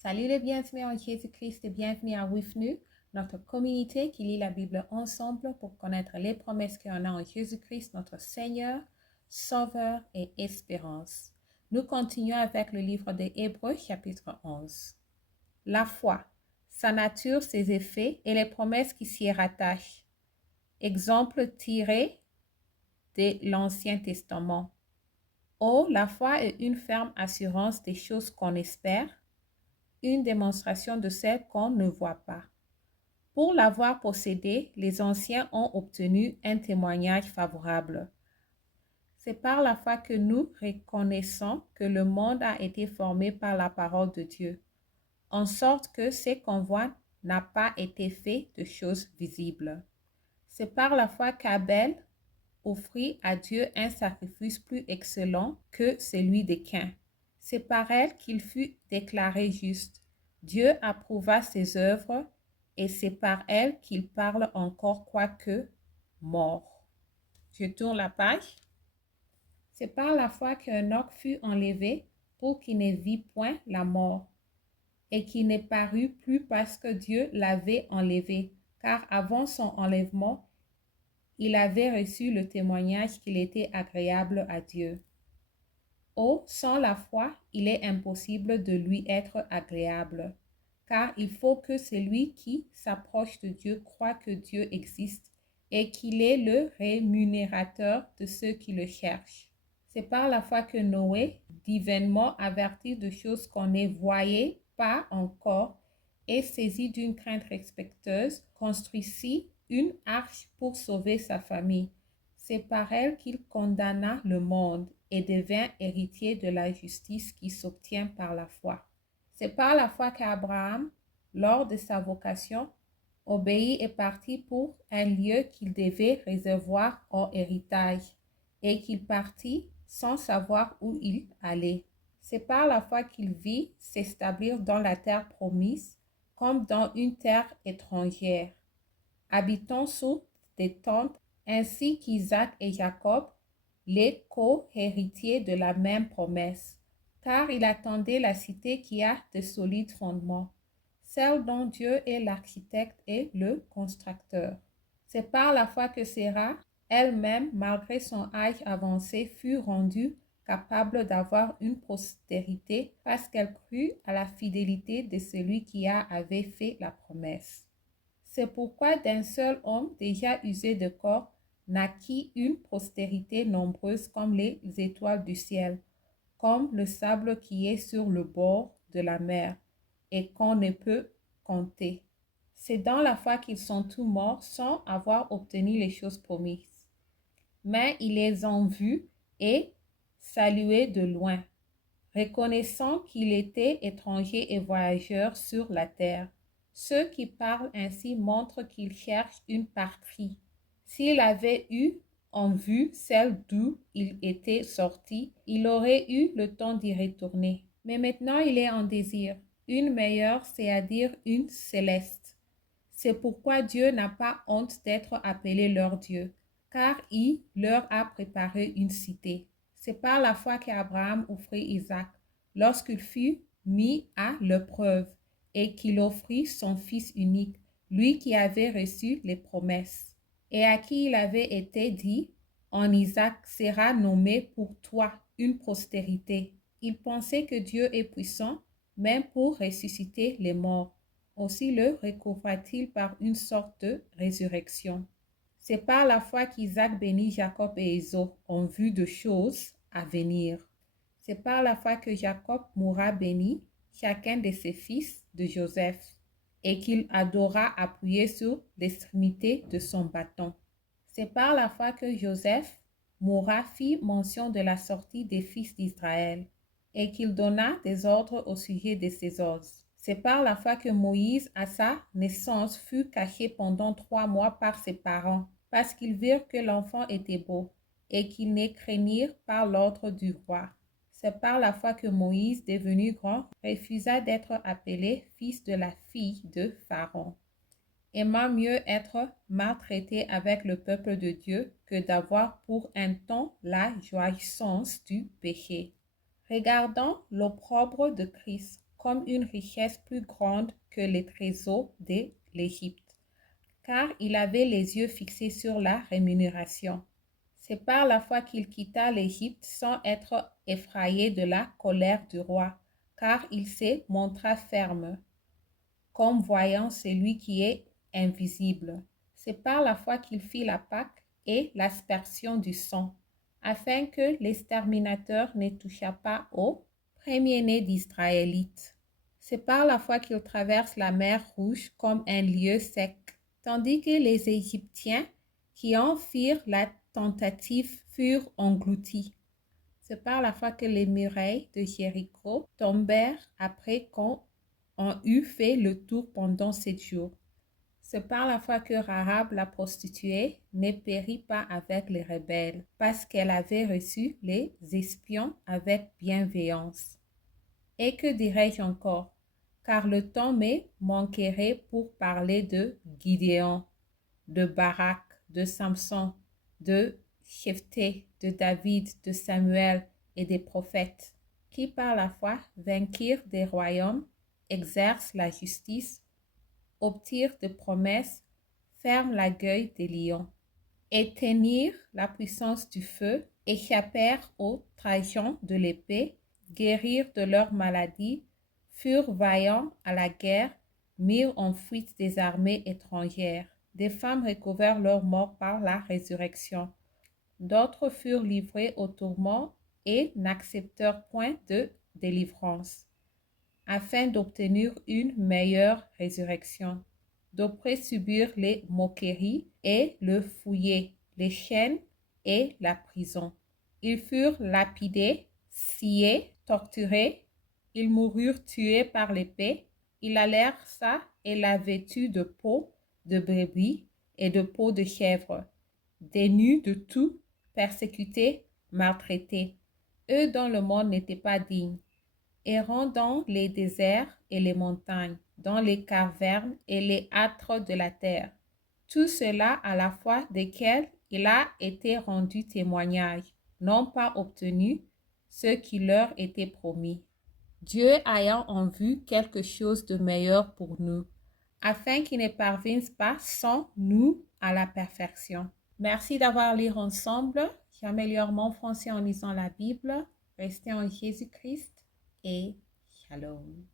Salut les bienvenus en Jésus-Christ et bienvenue à WIFNU, notre communauté qui lit la Bible ensemble pour connaître les promesses qu'on a en Jésus-Christ, notre Seigneur, Sauveur et Espérance. Nous continuons avec le livre des Hébreux, chapitre 11. La foi, sa nature, ses effets et les promesses qui s'y rattachent. Exemple tiré de l'Ancien Testament. Oh, la foi est une ferme assurance des choses qu'on espère, une démonstration de celles qu'on ne voit pas. Pour l'avoir possédée, les anciens ont obtenu un témoignage favorable. C'est par la foi que nous reconnaissons que le monde a été formé par la parole de Dieu, en sorte que ce qu'on voit n'a pas été fait de choses visibles. C'est par la foi qu'Abel offrit à Dieu un sacrifice plus excellent que celui de Caïn. C'est par elle qu'il fut déclaré juste. Dieu approuva ses œuvres et c'est par elle qu'il parle encore quoique mort. Je tourne la page. C'est par la foi qu'Enoch fut enlevé pour qu'il ne vît point la mort et qu'il ne parut plus parce que Dieu l'avait enlevé, car avant son enlèvement, il avait reçu le témoignage qu'il était agréable à Dieu. Oh, sans la foi, il est impossible de lui être agréable, car il faut que celui qui s'approche de Dieu croie que Dieu existe et qu'il est le rémunérateur de ceux qui le cherchent. C'est par la foi que Noé, divinement averti de choses qu'on ne voyait pas encore et saisi d'une crainte respectueuse, construisit une arche pour sauver sa famille. C'est par elle qu'il condamna le monde et devint héritier de la justice qui s'obtient par la foi. C'est par la foi qu'Abraham, lors de sa vocation, obéit et partit pour un lieu qu'il devait recevoir en héritage, et qu'il partit sans savoir où il allait. C'est par la foi qu'il vit s'établir dans la terre promise, comme dans une terre étrangère, habitant sous des tentes, ainsi qu'Isaac et Jacob, les co-héritiers de la même promesse, car il attendait la cité qui a de solides fondements, celle dont Dieu est l'architecte et le constructeur. C'est par la foi que Sarah, elle-même, malgré son âge avancé, fut rendue capable d'avoir une postérité parce qu'elle crut à la fidélité de celui qui avait fait la promesse. C'est pourquoi d'un seul homme déjà usé de corps naquit une postérité nombreuse comme les étoiles du ciel, comme le sable qui est sur le bord de la mer et qu'on ne peut compter. C'est dans la foi qu'ils sont tous morts sans avoir obtenu les choses promises. Mais ils les ont vus et salués de loin, reconnaissant qu'ils étaient étrangers et voyageurs sur la terre. Ceux qui parlent ainsi montrent qu'ils cherchent une patrie. S'il avait eu en vue celle d'où il était sorti, il aurait eu le temps d'y retourner. Mais maintenant il est en désir, une meilleure, c'est-à-dire une céleste. C'est pourquoi Dieu n'a pas honte d'être appelé leur Dieu, car il leur a préparé une cité. C'est par la foi qu'Abraham offrit Isaac, lorsqu'il fut mis à l'épreuve, et qu'il offrit son fils unique, lui qui avait reçu les promesses, et à qui il avait été dit, en Isaac sera nommé pour toi une postérité. Il pensait que Dieu est puissant, même pour ressusciter les morts. Aussi le recouvra-t-il par une sorte de résurrection. C'est par la foi qu'Isaac bénit Jacob et Ésaü en vue de choses à venir. C'est par la foi que Jacob mourra béni, chacun de ses fils de Joseph, et qu'il adora appuyé sur l'extrémité de son bâton. C'est par la foi que Joseph mourra fit mention de la sortie des fils d'Israël, et qu'il donna des ordres au sujet de ses os. C'est par la foi que Moïse, à sa naissance, fut caché pendant 3 mois par ses parents, parce qu'ils virent que l'enfant était beau, et qu'ils ne craignirent pas l'ordre du roi. C'est par la foi que Moïse, devenu grand, refusa d'être appelé fils de la fille de Pharaon, aimant mieux être maltraité avec le peuple de Dieu que d'avoir pour un temps la jouissance du péché. Regardons l'opprobre de Christ, comme une richesse plus grande que les trésors de l'Égypte, car il avait les yeux fixés sur la rémunération. C'est par la foi qu'il quitta l'Égypte sans être effrayé de la colère du roi, car il se montra ferme, comme voyant celui qui est invisible. C'est par la foi qu'il fit la Pâque et l'aspersion du sang, afin que l'exterminateur ne touchât pas au premier-né d'Israélites. C'est par la foi qu'il traverse la mer Rouge comme un lieu sec, tandis que les Égyptiens qui en firent la tentative furent engloutis. C'est par la foi que les murailles de Jéricho tombèrent après qu'on eut fait le tour pendant 7 jours. C'est par la foi que Rahab la prostituée ne périt pas avec les rebelles, parce qu'elle avait reçu les espions avec bienveillance. Et que dirais-je encore? Car le temps me manquerait pour parler de Gideon, de Barak, de Samson, de Jephthé, de David, de Samuel et des prophètes, qui par la foi vainquirent des royaumes, exercent la justice, obtirent des promesses, ferment la gueule des lions, éteignirent la puissance du feu, échappèrent aux trahisons de l'épée, guérirent de leur maladie, furent vaillants à la guerre, mirent en fuite des armées étrangères. Des femmes recouvrèrent leur mort par la résurrection. D'autres furent livrés au tourment et n'acceptèrent point de délivrance, afin d'obtenir une meilleure résurrection. D'autres subirent les moqueries et le fouet, les chaînes et la prison. Ils furent lapidés, sciés, torturés. Ils moururent tués par l'épée. Ils allèrent ça et la vêtue de peau de brebis et de peau de chèvre, dénus de tout, persécutés, maltraités, eux dont le monde n'était pas digne, errant dans les déserts et les montagnes, dans les cavernes et les âtres de la terre. Tout cela à la fois desquels il a été rendu témoignage, n'ont pas obtenu ce qui leur était promis. Dieu ayant en vue quelque chose de meilleur pour nous, afin qu'ils ne parvinssent pas sans nous à la perfection. Merci d'avoir lu ensemble. J'améliore mon français en lisant la Bible. Restez en Jésus-Christ et shalom.